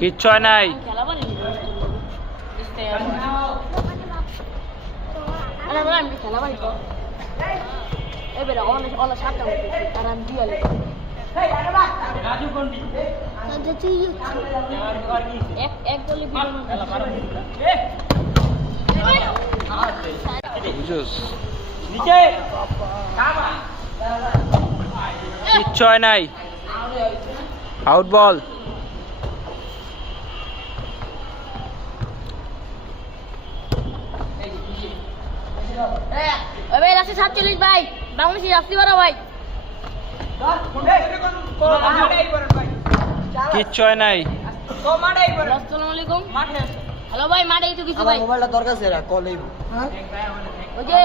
কিচ্ছু হয় নাই। কিচ্ছু হয় নাই, আউট বল। ভাই বাংলাদেশি যাত্রী বাড়া ভাই, কিচ্ছু হয় নাই। আসসালামু আলাইকুম। হ্যালো ভাই, মাঠে তো কিছু ভাই মোবাইলটা দরকার আছে, কল ওই যে